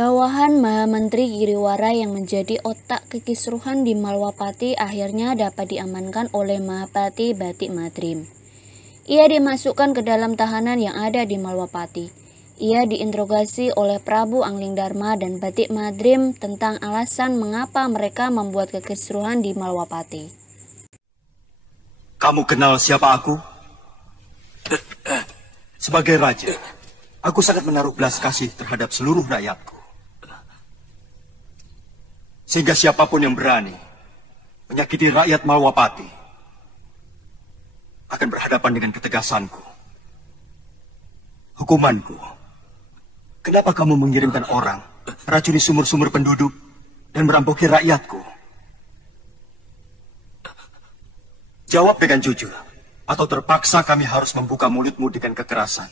Bawahan Mahamentri Giriwara yang menjadi otak kekisruhan di Malwapati akhirnya dapat diamankan oleh Mahapati Batik Madrim. Ia dimasukkan ke dalam tahanan yang ada di Malwapati. Ia diinterogasi oleh Prabu Anglingdarma dan Batik Madrim tentang alasan mengapa mereka membuat kekisruhan di Malwapati. Kamu kenal siapa aku? Sebagai raja, aku sangat menaruh belas kasih terhadap seluruh rakyatku. Sehingga siapapun yang berani menyakiti rakyat Malwapati akan berhadapan dengan ketegasanku. Hukumanku, kenapa kamu mengirimkan orang meracuni sumur-sumur penduduk dan merampoki rakyatku? Jawab dengan jujur, atau terpaksa kami harus membuka mulutmu dengan kekerasan.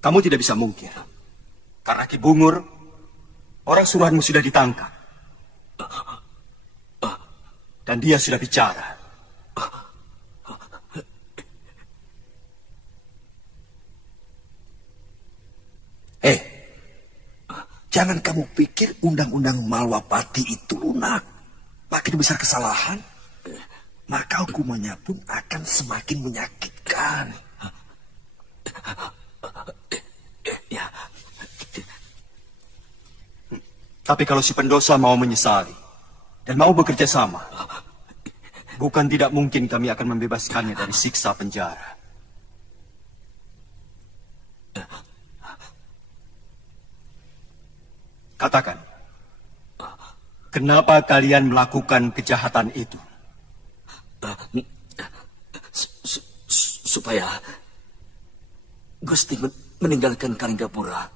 Kamu tidak bisa mungkir, karena Ki Bungur, orang suruhanmu sudah ditangkap. Dan dia sudah bicara. Jangan kamu pikir undang-undang Malwapati itu lunak. Makin besar kesalahan, maka hukumannya pun akan semakin menyakitkan. Ya. Tapi kalau si pendosa mau menyesali dan mau bekerja sama, bukan tidak mungkin kami akan membebaskannya dari siksa penjara. Katakan, kenapa kalian melakukan kejahatan itu? Supaya Gusti meninggalkan Kalinggapura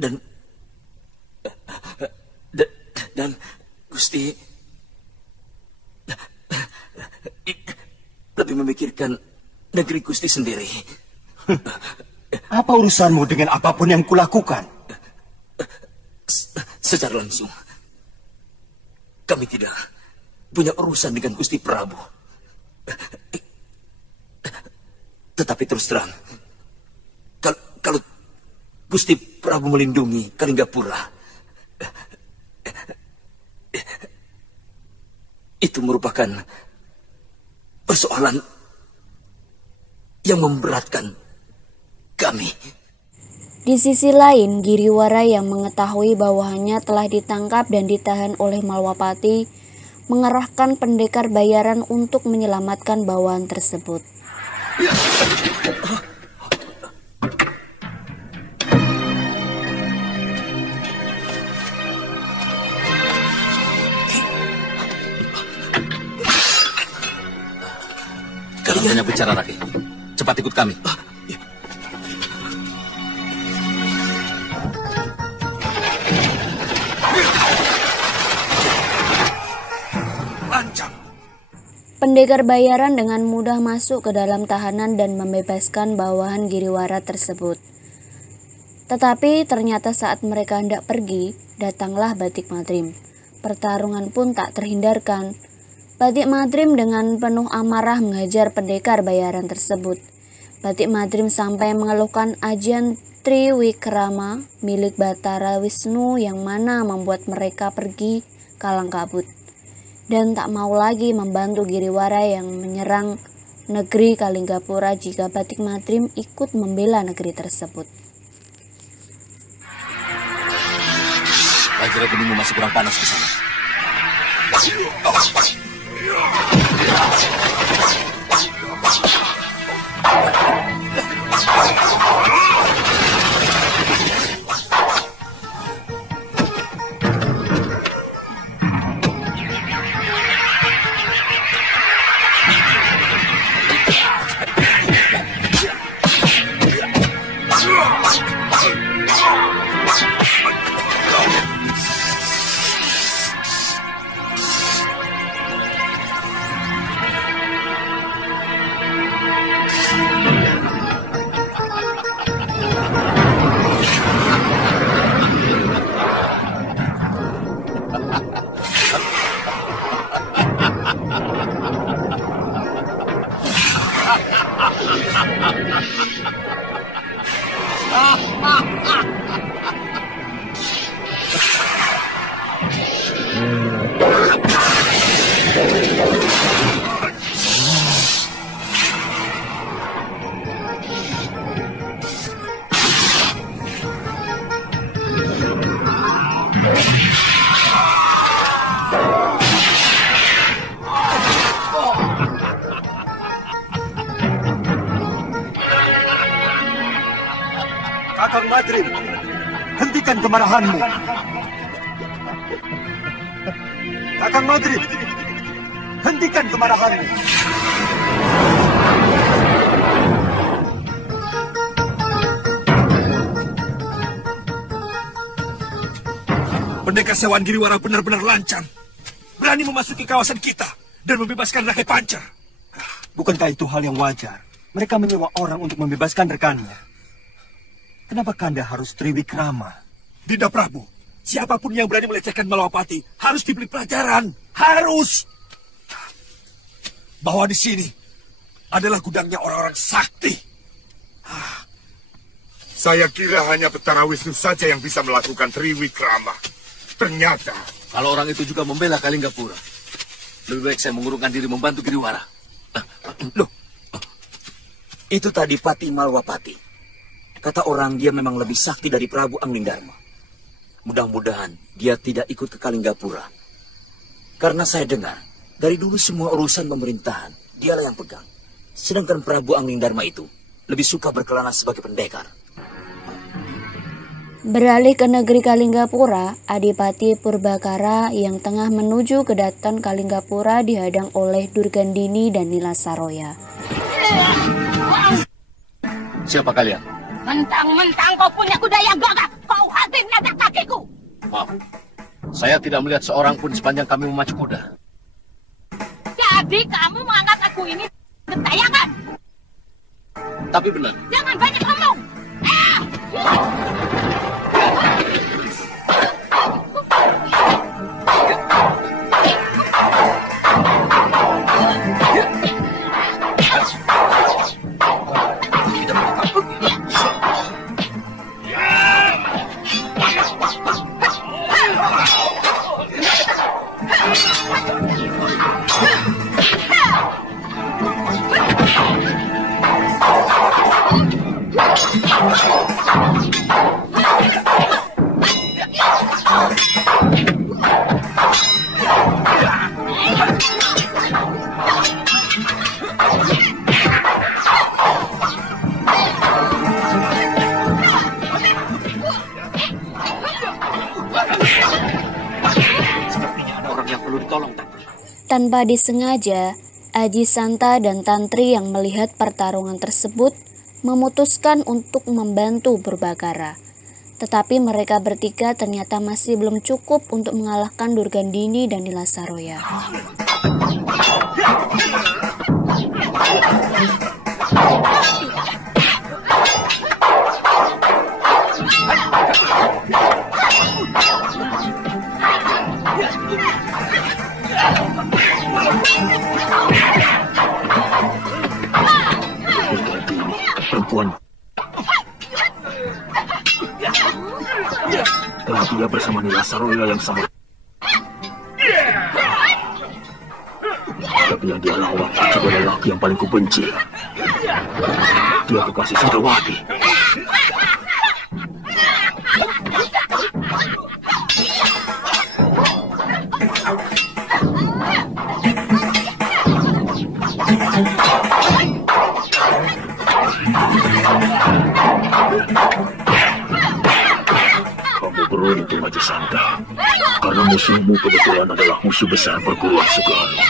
dan Gusti lebih memikirkan negeri Gusti sendiri. Apa urusanmu dengan apapun yang kulakukan? Secara langsung, kami tidak punya urusan dengan Gusti Prabu. Tetapi terus terang, kalau Gusti Prabu melindungi Kalinggapura, itu merupakan persoalan yang memberatkan kami. Di sisi lain, Giriwara yang mengetahui bawahannya telah ditangkap dan ditahan oleh Malwapati, mengerahkan pendekar bayaran untuk menyelamatkan bawahan tersebut. Kalian banyak bicara, Raki. Cepat ikut kami. Pendekar bayaran dengan mudah masuk ke dalam tahanan dan membebaskan bawahan Giriwara tersebut. Tetapi ternyata saat mereka hendak pergi, datanglah Batik Madrim. Pertarungan pun tak terhindarkan. Batik Madrim dengan penuh amarah menghajar pendekar bayaran tersebut. Batik Madrim sampai mengeluhkan ajian Triwikrama milik Batara Wisnu yang mana membuat mereka pergi kalang kabut. Dan tak mau lagi membantu Giriwara yang menyerang negeri Kalinggapura jika Batik Madrim ikut membela negeri tersebut. Wajra gunungmu masih kurang panas di sana. Madrid, hentikan kemarahanmu. Kakang Madrid, hentikan kemarahanmu. Pendekar sewaan Giriwara benar-benar lancang. Berani memasuki kawasan kita dan membebaskan rakyat Pancar. Bukankah itu hal yang wajar? Mereka menyewa orang untuk membebaskan rekannya. Kenapa Kanda harus Triwikrama? Dinda Prabu, siapapun yang berani melecehkan Malawapati harus diberi pelajaran. Harus. Bahwa di sini adalah gudangnya orang-orang sakti. Saya kira hanya Betara Wisnu saja yang bisa melakukan Triwikrama. Ternyata... Kalau orang itu juga membela Kalinggapura, lebih baik saya mengurungkan diri membantu Giriwara. Loh, itu tadi Pati Malwapati. Kata orang dia memang lebih sakti dari Prabu Anglingdarma. Mudah-mudahan dia tidak ikut ke Kalinggapura. Karena saya dengar, dari dulu semua urusan pemerintahan, dialah yang pegang. Sedangkan Prabu Anglingdarma itu lebih suka berkelana sebagai pendekar. Beralih ke negeri Kalinggapura, Adipati Purbakara yang tengah menuju ke Daton Kalinggapura dihadang oleh Durgandini dan Nilasaroya. Siapa kalian? Mentang-mentang kau punya kuda yang gagah, kau hadir nabrak kakiku. Maaf, saya tidak melihat seorang pun sepanjang kami memacu kuda. Jadi kamu menganggap aku ini gentayangan? Tapi benar. Jangan banyak ngomong. Tanpa disengaja, Aji Santa dan Tantri yang melihat pertarungan tersebut memutuskan untuk membantu Purbakara. Tetapi mereka bertiga ternyata masih belum cukup untuk mengalahkan Durgandini dan Nilasaroya. Perempuan. Dan dia bersama Nilasaroya yang sama. Tapi yang dia lawan adalah lelaki yang paling kubenci. Dia kekasih Sudawati. Kamu beruntung, Aji Santa, karena musuhmu kebetulan adalah musuh besar perguruan Segala.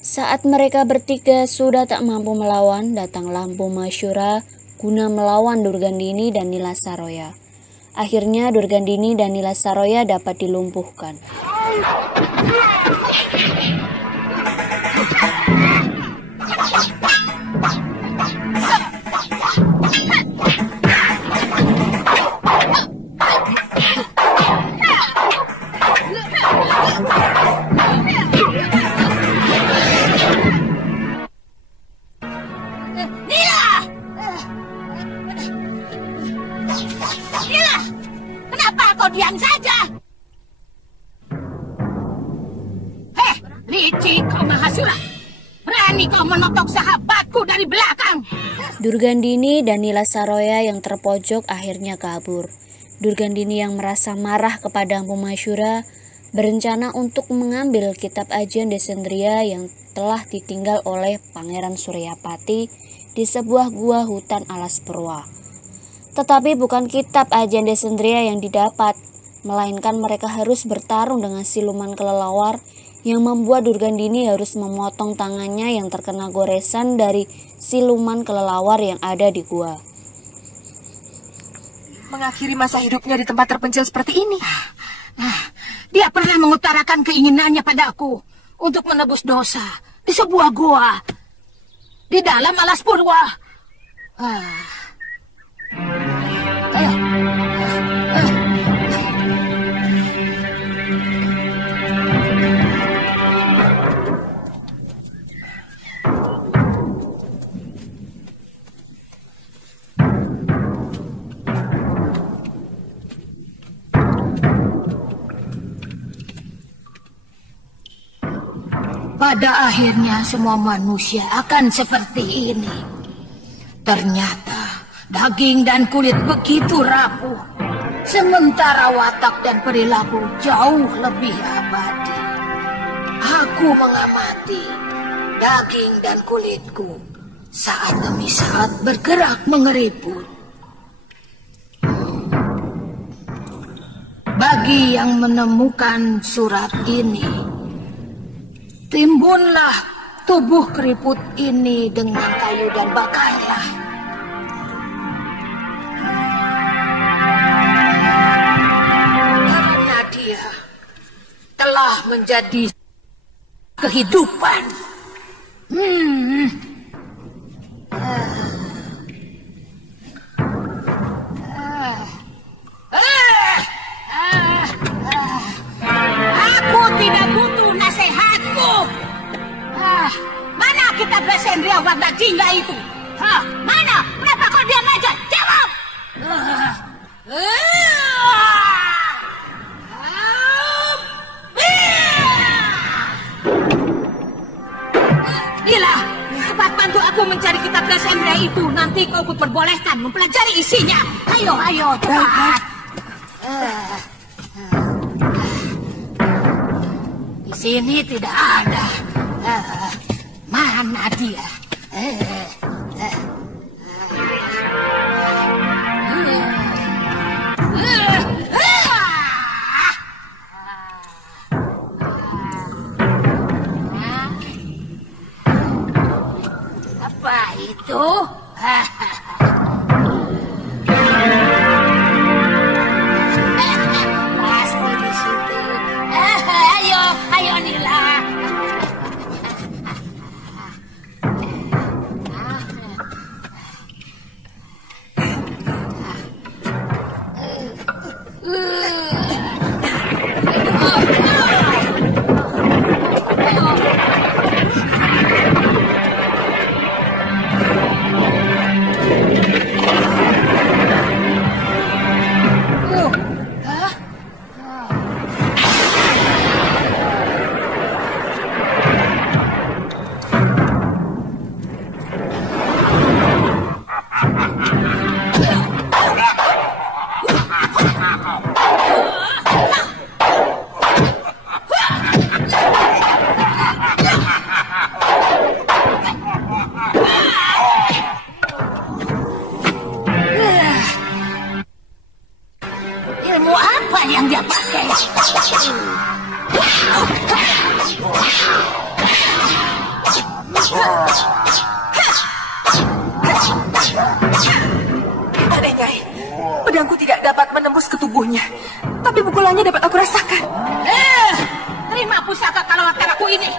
Saat mereka bertiga sudah tak mampu melawan, datanglah Mpu Masyura guna melawan Durgandini dan Nilasaroya. Akhirnya Durgandini dan Nilasaroya dapat dilumpuhkan. Diam saja. Heh, licik kau Mahasura. Berani kau menotok sahabatku dari belakang. Durgandini dan Nilasaroya yang terpojok akhirnya kabur. Durgandini yang merasa marah kepada Mpu Masyura berencana untuk mengambil kitab ajian Desendriya yang telah ditinggal oleh Pangeran Suryapati di sebuah gua hutan alas Purwa. Tetapi bukan kitab ajian Descendria yang didapat, melainkan mereka harus bertarung dengan siluman kelelawar yang membuat Durgandini harus memotong tangannya yang terkena goresan dari siluman kelelawar yang ada di gua. Mengakhiri masa hidupnya di tempat terpencil seperti ini. Dia pernah mengutarakan keinginannya padaku untuk menebus dosa di sebuah gua di dalam alas purwa. Pada akhirnya semua manusia akan seperti ini. Ternyata daging dan kulit begitu rapuh, sementara watak dan perilaku jauh lebih abadi. Aku mengamati daging dan kulitku saat demi saat bergerak mengeriput. Bagi yang menemukan surat ini, timbunlah tubuh keriput ini dengan kayu dan bakarlah. Karena dia telah menjadi kehidupan. Aku tidak butuh nasihatmu. Mana kitab Descendria warna jingga itu? Mana? Kenapa kau diam aja? Jawab! Nila, cepat bantu aku mencari kitab Descendria itu. Nanti kau diperbolehkan mempelajari isinya. Ayo, ayo, cepat. Di sini tidak ada. Mana dia? Apa itu? Pasti di situ. Ayo, ayo Nila. Ilmu apa yang dia pakai? Ada Nyai, pedangku tidak dapat menembus ke tubuhnya, tapi pukulannya dapat aku rasakan. Terima pusaka kalawataraku ini.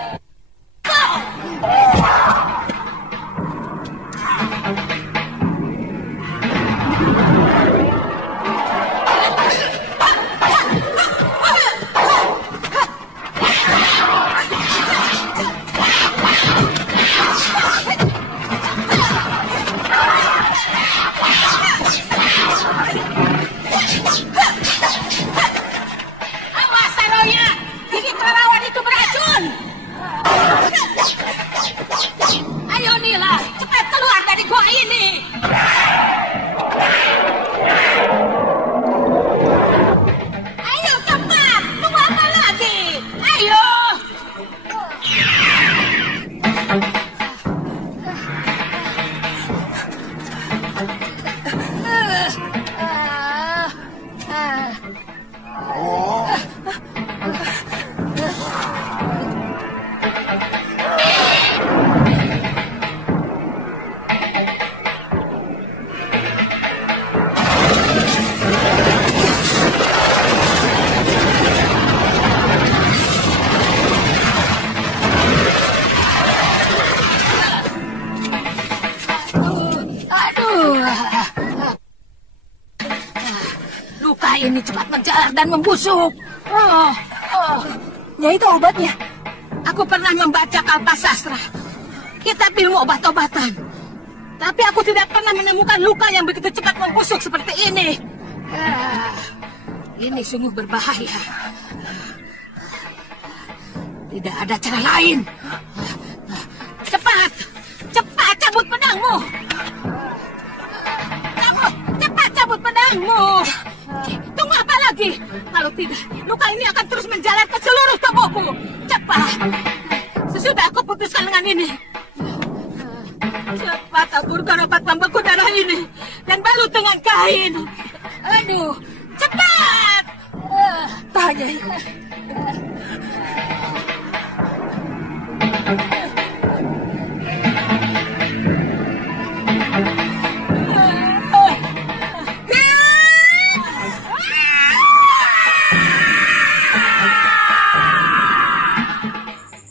cepat menjalar dan membusuk. Nyai tahu obatnya? Aku pernah membaca Kalpa Sastra, kitab ilmu obat-obatan. Tapi aku tidak pernah menemukan luka yang begitu cepat membusuk seperti ini. Ini sungguh berbahaya. Tidak ada cara lain. Cepat! Cepat cabut pedangmu! Cepat cabut pedangmu! Tunggu apa lagi? Kalau tidak, luka ini akan terus menjalar ke seluruh tubuhku. Cepat! Sesudah aku putuskan dengan ini. Cepat taburkan obat pembeku darah ini dan balut dengan kain. Aduh, cepat! Tahan, Nyai.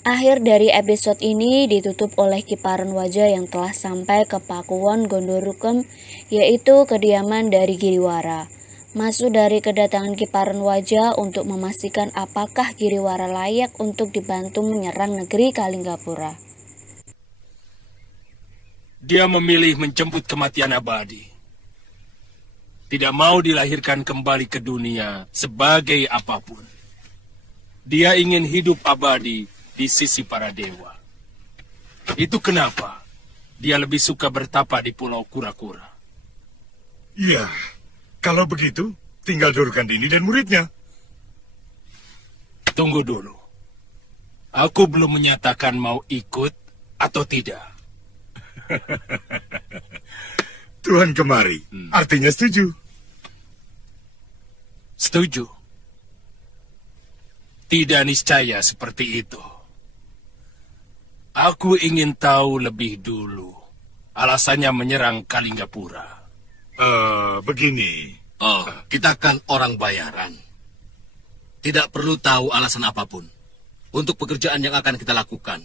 Akhir dari episode ini ditutup oleh kiparan wajah yang telah sampai ke Pakuwon Gondorukem, yaitu kediaman dari Giriwara. Masuk dari kedatangan kiparan wajah untuk memastikan apakah Giriwara layak untuk dibantu menyerang negeri Kalinggapura. Dia memilih menjemput kematian abadi. Tidak mau dilahirkan kembali ke dunia sebagai apapun. Dia ingin hidup abadi di sisi para dewa. Itu kenapa dia lebih suka bertapa di Pulau Kura-Kura. Ya, kalau begitu, tinggal Durgandini dan muridnya. Tunggu dulu. Aku belum menyatakan mau ikut atau tidak. Tuhan kemari, artinya setuju. Setuju. Tidak niscaya seperti itu. Aku ingin tahu lebih dulu alasannya menyerang Kalinggapura. Begini. Oh, kita kan orang bayaran. Tidak perlu tahu alasan apapun untuk pekerjaan yang akan kita lakukan.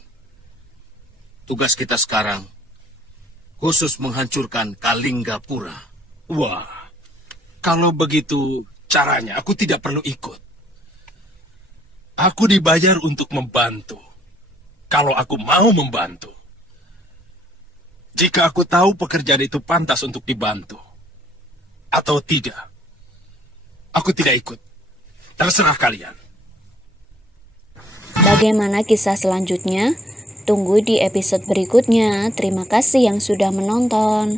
Tugas kita sekarang khusus menghancurkan Kalinggapura. Wah, kalau begitu caranya aku tidak perlu ikut. Aku dibayar untuk membantu. Kalau aku mau membantu. Jika aku tahu pekerjaan itu pantas untuk dibantu. Atau tidak. Aku tidak ikut. Terserah kalian. Bagaimana kisah selanjutnya? Tunggu di episode berikutnya. Terima kasih yang sudah menonton.